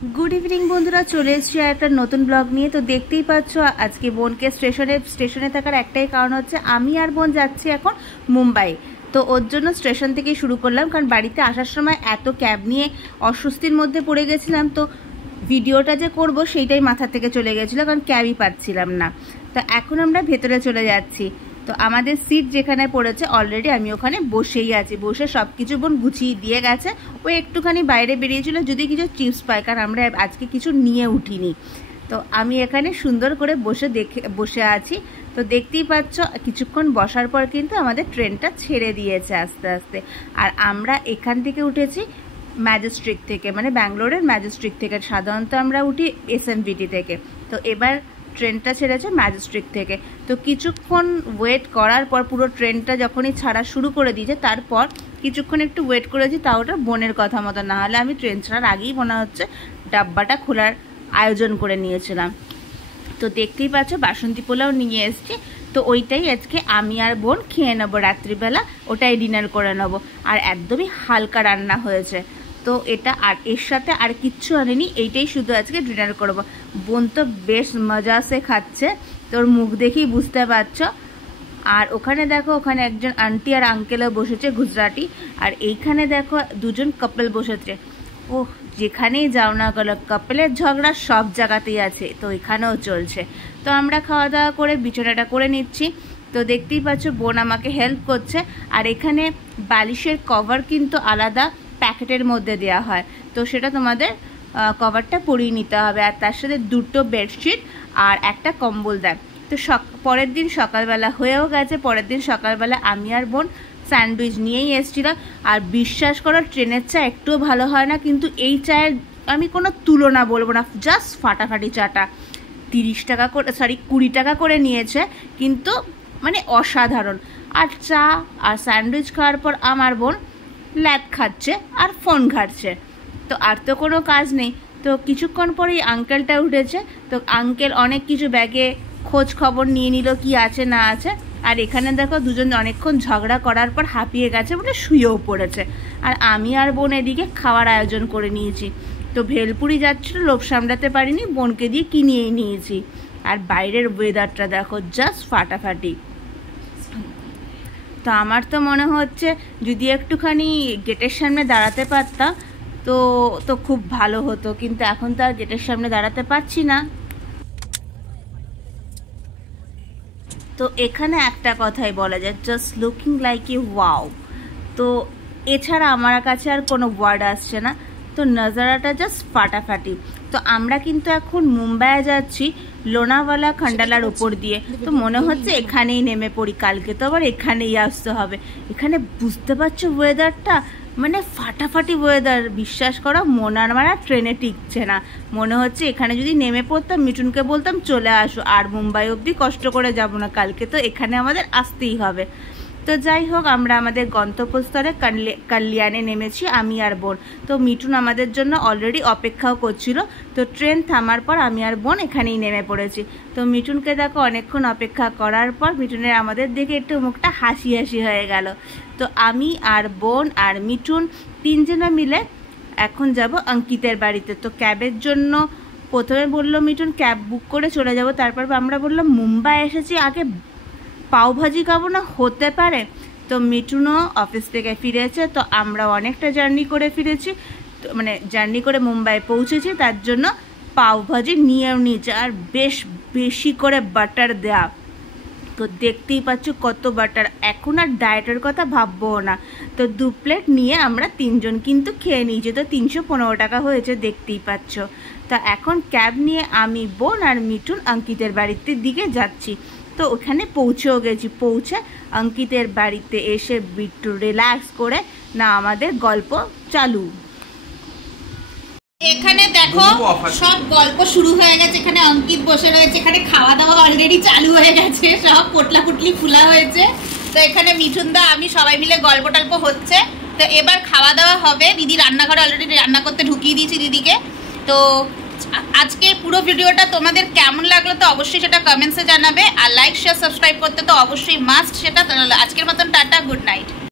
Good evening बंधुरा चले एक नतून ब्लग नहीं तो देखते पाच्छ आज के बोन के स्टेशने थाकार एकटाई कारण होच्छे आमी आर बोन जाচ্ছি এখন मुम्बाई। तो ओर जोन्नो स्टेशन थेके शुरू करलाम कारण बाड़ीते आसार समय एत कैब निये अस्वस्तिर मध्य पड़े गेছিলাম। तो ভিডিওটা যে করব সেইটাই মাথা থেকে চলে গেছিল কারণ ক্যাবই পাচ্ছিলাম না। তো এখন আমরা ভেতরে চলে যাচ্ছি। তো আমাদের সিট যেখানে পড়েছে অলরেডি আমি ওখানে বসেই আছি, বসে সবকিছু বোন গুছিয়ে দিয়ে গেছে। ওই একটুখানি বাইরে বেরিয়েছিল যদি কিছু চিপস পাই, কারণ আমরা আজকে কিছু নিয়ে উঠিনি। তো আমি এখানে সুন্দর করে বসে আছি। তো দেখতেই পাচ্ছ কিছুক্ষণ বসার পর কিন্তু আমাদের ট্রেনটা ছেড়ে দিয়েছে আস্তে আস্তে। আর আমরা এখান থেকে উঠেছি ম্যাজেস্টিক থেকে, মানে ব্যাঙ্গালোরের ম্যাজেস্টিক থেকে। সাধারণত আমরা উঠি এসএমভিটি থেকে, তো এবার ট্রেনটা ছেড়েছে ম্যাজেস্টিক থেকে। তো কিছুক্ষণ ওয়েট করার পর পুরো ট্রেনটা যখনই ছাড়া শুরু করে দিয়েছে তারপর কিছুক্ষণ একটু ওয়েট করেছি, তাও ওটা বোনের কথা মতো। না হলে আমি ট্রেন ছাড়ার আগেই মনে হচ্ছে ডাব্বাটা খোলার আয়োজন করে নিয়েছিলাম। তো দেখতেই পাচ্ছ বাসন্তী পোলাও নিয়ে এসছি। তো ওইটাই আজকে আমি আর বোন খেয়ে নেবো রাত্রিবেলা, ওটাই ডিনার করে নেবো। আর একদমই হালকা রান্না হয়েছে। তো এটা আর এর সাথে আর কিচ্ছু আনেনি, এইটাই শুধু আজকে ডিনার করব। বোন তো বেশ মজা সে খাচ্ছে, তোর মুখ দেখেই বুঝতে পারছো। আর ওখানে দেখো ওখানে একজন আন্টি আর আঙ্কেলও বসেছে গুজরাটি, আর এইখানে দেখো দুজন কাপল বসেছে। ওহ, যেখানেই যাও না গেল কাপলের ঝগড়া সব জায়গাতেই আছে, তো এখানেও চলছে। তো আমরা খাওয়া দাওয়া করে বিছানাটা করে নিচ্ছি। তো দেখতেই পাচ্ছ বোন আমাকে হেল্প করছে। আর এখানে বালিশের কভার কিন্তু আলাদা প্যাকেটের মধ্যে দেওয়া হয়, তো সেটা তোমাদের কভারটা পরিয়ে নিতে হবে। আর তার সাথে দুটো বেডশিট আর একটা কম্বল দেয়। তো পরের দিন সকালবেলা হয়েও গেছে। পরের দিন সকালবেলা আমি আর বোন স্যান্ডউইচ নিয়েই এসেছিলাম। আর বিশ্বাস করো ট্রেনের চা একটুও ভালো হয় না, কিন্তু এই চায়ের আমি কোনো তুলনা বলবো না, জাস্ট ফাটাফাটি চাটা। 30 টাকা করে 20 টাকা করে নিয়েছে, কিন্তু মানে অসাধারণ। আর চা আর স্যান্ডউইচ খাওয়ার পর আমার বোন ল্যাদ খাচ্ছে আর ফোন ঘাটছে। তো আর তো কোনো কাজ নেই। তো কিছুক্ষণ পরেই আঙ্কেলটা উঠেছে। তো আঙ্কেল অনেক কিছু ব্যাগে খোঁজ খবর নিয়ে নিল কি আছে না আছে। আর এখানে দেখো দুজন অনেকক্ষণ ঝগড়া করার পর হাঁপিয়ে গেছে বলে শুয়েও পড়েছে। আর আমি আর বোন এদিকে খাওয়ার আয়োজন করে নিয়েছি। তো ভেলপুরি যাচ্ছিল, লোভ সামলাতে পারিনি, বোনকে দিয়ে কিনিয়েই নিয়েছি। আর বাইরের ওয়েদারটা দেখো জাস্ট ফাটাফাটি। তো আমার তো মনে হচ্ছে যদি একটুখানি গেটের সামনে দাঁড়াতে পারতাম তো খুব ভালো হতো, কিন্তু এখন তো আর গেটের সামনে দাঁড়াতে পারছি না। তো এখানে একটা কথাই বলা যায়, just looking like a wow. তো এছাড়া আমার কাছে আর কোনো ওয়ার্ড আসছে না। তো নজারাটা জাস্ট ফাটাফাটি। তো আমরা কিন্তু এখন মুম্বাইয়ে যাচ্ছি লোনাওয়ালা খান্ডালার ওপর দিয়ে। তো মনে হচ্ছে এখানেই নেমে পড়ি, কালকে তো আবার এখানেই আসতে হবে। এখানে বুঝতে পারছো ওয়েদারটা মানে ফাটাফাটি ওয়েদার। বিশ্বাস করো মন আর আমার ট্রেনে টিকছে না। মনে হচ্ছে এখানে যদি নেমে পড়তাম, মিঠুনকে বলতাম চলে আসো, আর মুম্বাই অবধি কষ্ট করে যাব না, কালকে তো এখানে আমাদের আসতেই হবে। তো যাই হোক আমরা আমাদের গন্তব্যস্থলে কল্যাণে নেমেছি আমি আর বোন। তো মিঠুন আমাদের জন্য অলরেডি অপেক্ষাও করছিল। তো ট্রেন থামার পর আমি আর বোন এখানেই নেমে পড়েছি। তো মিঠুনকে দেখো অনেকক্ষণ অপেক্ষা করার পর মিঠুনের আমাদের দেখে একটু মুখটা হাসি হাসি হয়ে গেল। তো আমি আর বোন আর মিঠুন তিনজনে মিলে এখন যাব অঙ্কিতের বাড়িতে। তো ক্যাবের জন্য প্রথমে বললো মিঠুন ক্যাব বুক করে চলে যাব, তারপর আমরা বললাম মুম্বাই এসেছি আগে পাওভাজি খাবো না, হতে পারে। তো মিঠুনও অফিস থেকে ফিরেছে। তো আমরা অনেকটা জার্নি করে ফিরেছি, তো মানে জার্নি করে মুম্বাই পৌঁছেছি, তার জন্য পাওভাজি নিয়েও নিয়েছে। আর বেশ বেশি করে বাটার দেয়া। তো দেখতেই পাচ্ছ কত বাটার, এখন আর ডায়েটের কথা ভাববো না। তো 2 প্লেট নিয়ে আমরা তিনজন কিন্তু খেয়ে নিয়েছি। তো 315 টাকা হয়েছে দেখতেই পাচ্ছ। তো এখন ক্যাব নিয়ে আমি বোন আর মিঠুন অঙ্কিতের বাড়িতে দিকে যাচ্ছি। তো ওখানে পৌঁছেও গেছি। পৌঁছে অঙ্কিতের বাড়িতে এসে একটু রিল্যাক্স করে না আমাদের গল্প চালু। এখানে দেখো সব গল্প শুরু হয়ে গেছে। এখানে অঙ্কিত বসে রয়েছে, এখানে খাওয়া দাওয়া অলরেডি চালু হয়ে গেছে, সব পোটলা পুটলি ফুলা হয়েছে। তো এখানে মিঠুন দা আমি সবাই মিলে গল্প টল্প হচ্ছে। তো এবার খাওয়া দাওয়া হবে। দিদি রান্নাঘরে অলরেডি রান্না করতে ঢুকিয়ে দিয়েছি দিদিকে। তো আজকে পুরো ভিডিওটা তোমাদের কেমন লাগলো তো অবশ্যই সেটা কমেন্টসে জানাবে। আর লাইক শেয়ার সাবস্ক্রাইব করতে তো অবশ্যই মাস্ট সেটা। আজকের মতন টাটা, গুড নাইট।